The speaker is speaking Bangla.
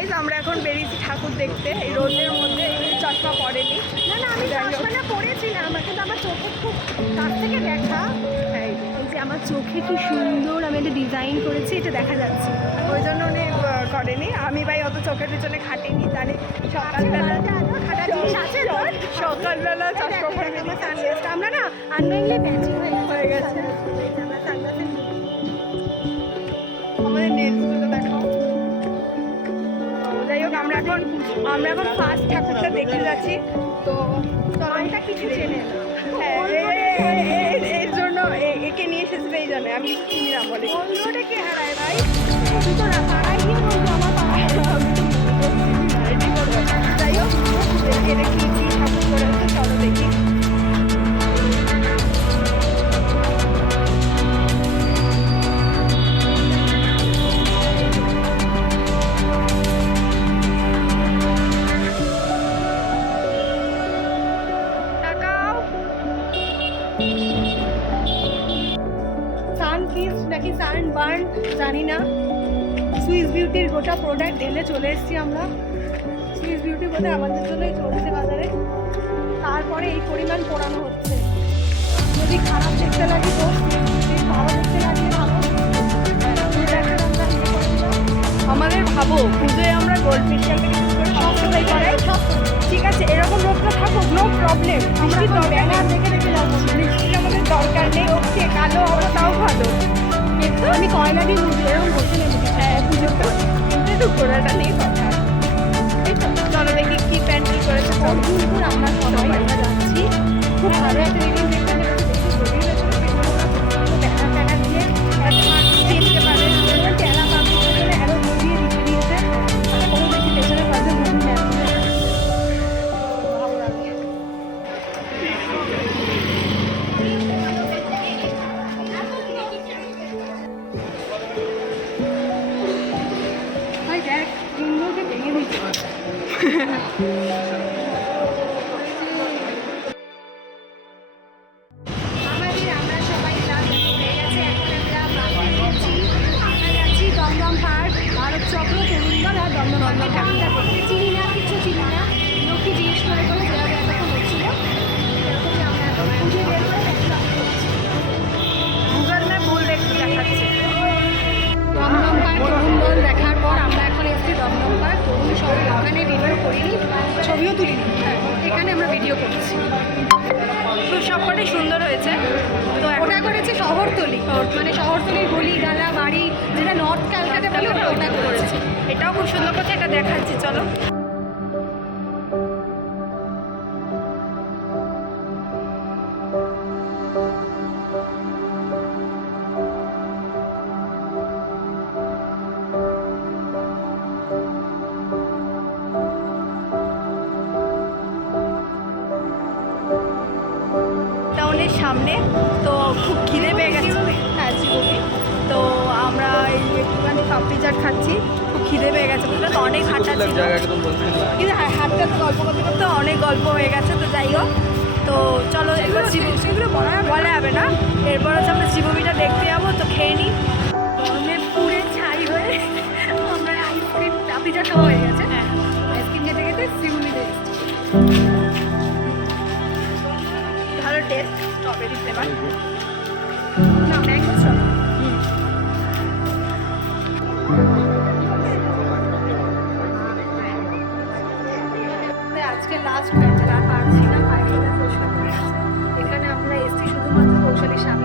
গাইজ আমরা এখন বেরিয়েছি ঠাকুর দেখতে এই রোদের মধ্যে। চশমা পরেনি। না না আমি চশমাটা পরেছিলাম, কিন্তু আমার চোখে খুব কাছ থেকে দেখা। এই যে আমার চোখে কি সুন্দর আমি একটা ডিজাইন করেছি, এটা দেখা যাচ্ছে। ওই জন্য উনি করেনি। আমি ভাই অত চোখের পিছনে খাটিনি, তাহলে সকালবেলা খাটা জিনিস আছে। সকালবেলা চশমা পরে সানগ্লাসটা আমরা না আনমেইনলি ম্যাচিং হয়ে গেছে। আমাদের নেলসগুলো দেখাও। যাই হোক আমরা এখন ফার্স্ট ঠাকুরটা দেখতে যাচ্ছি। তো এটা কিছু চেনে না। হ্যাঁ, এর জন্য একে নিয়ে এসেছিল এই জন্য। আমি চিনিরাম বলে বন্ধুটা কে হারায় ভাই? দুটো না পাড়ায় গিয়ে বলবো আমার পাড়ায়। যাই হোক এটা কি ঠাকুর করেছে চলো দেখি। নাকি সানবার্ন জানি না। সুইস বিউটির গোটা প্রোডাক্ট ঢেলে চলে এসেছি আমরা। সুইস বিউটি বোধহয় আমাদের জন্যই চলছে বাজারে, তারপরে এই পরিমাণ পোড়ানো হচ্ছে। যদি খারাপ দেখতে লাগে তো, ভালো দেখতে লাগলে ভালো। আমাদের ভাবো পুজোয় আমরা গোল্ড ফেশিয়ালটা কিছু করে সবসময় করাই। ঠিক আছে, এরকম রোগটা থাকুক, নো প্রবলেম। বৃষ্টির দরকার দেখে দেখে যাবো, বৃষ্টির আমাদের দরকার নেই। ওকে কালো হবো তাও ভালো, কিন্তু আমি কয়লা দিয়ে বুঝি এরকম বলতে নেই। হ্যাঁ পুজো করি, কিন্তু একটু ঘোরাটা নেই কথা। চলো দেখি কি প্যান্ডেল করেছে। অর্জুনপুর আমরা সবাই আমরা যাচ্ছি। খুব ভালো একটা রিভিউ দেখতে প্যানা দিয়ে চিনতে পারে টেলা পাবলিক আরো দিয়ে লিখে দিয়েছে। কোনো দেখি পেছনে পাশে ভালো লাগে। ভাই দেখ সুন্দরকে ভেঙে দিচ্ছে। আমরা সবাই ক্লাস হয়ে গেছে। এখন আমরা বাসে গেছি। আমরা যাচ্ছি দমদম পার্ক, ভারত চক্র, তরুণদল আর দমদম পার্কে ঠাকুরটা করতে। চিনি না, কিছু চিনি না। লোককে জিজ্ঞেস করে করে যেভাবে এতক্ষণ হচ্ছিল এরকমই আমরা এখন পুজো বের করে গুগল ম্যাপ ভুল দেখতে দেখাচ্ছে। দমদম পার্ক তরুণদল দেখার পর আমরা এখন এসেছি দমদম পার্ক। তরুণ সবাই ওখানে ভিডিও করিনি, ছবিও তুলিনি, এখানে আমরা ভিডিও করছি। সবকটাই সুন্দর হয়েছে। তো ওটা করেছে শহরতলি, মানে শহরতলির গলি গালা বাড়ি, যেটা নর্থ ক্যালকাটা বলে ওটা করেছে। এটাও খুব সুন্দর করছে, এটা দেখাচ্ছি চলো। টাউনের সামনে তো খুব খিদে পেয়ে গেছে। হ্যাঁ জীবনে তো আমরা এই একটুখানি পাপড়ি চাট খাচ্ছি। খুব খিদে পেয়ে গেছে বুঝলে তো, অনেক হাঁটা ছিল কিন্তু হাঁটতে তো গল্প করতে করতে অনেক গল্প হয়ে গেছে। তো যাই হোক, তো চলো এবার সেগুলো বলা যাবে না। এরপর হচ্ছে আমরা শিবভূমিটা দেখতে যাবো, তো খেয়ে নিই। গরমে পুড়ে ছাই হয়ে আমরা আইসক্রিম পাপড়ি চাট খাওয়া হয়ে গেছে। হ্যাঁ আইসক্রিম খেতে খেতে শ্রীভূমিতে এসেছি। ভালো টেস্ট, স্ট্রবেরি ফ্লেভার না ম্যাঙ্গো সব। আজকে লাস্ট প্যান্ডেল আর পারছি না, বাইরে পরিষ্কার করে। এখানে আমরা এসছি শুধুমাত্র কৌশলীর সামনে।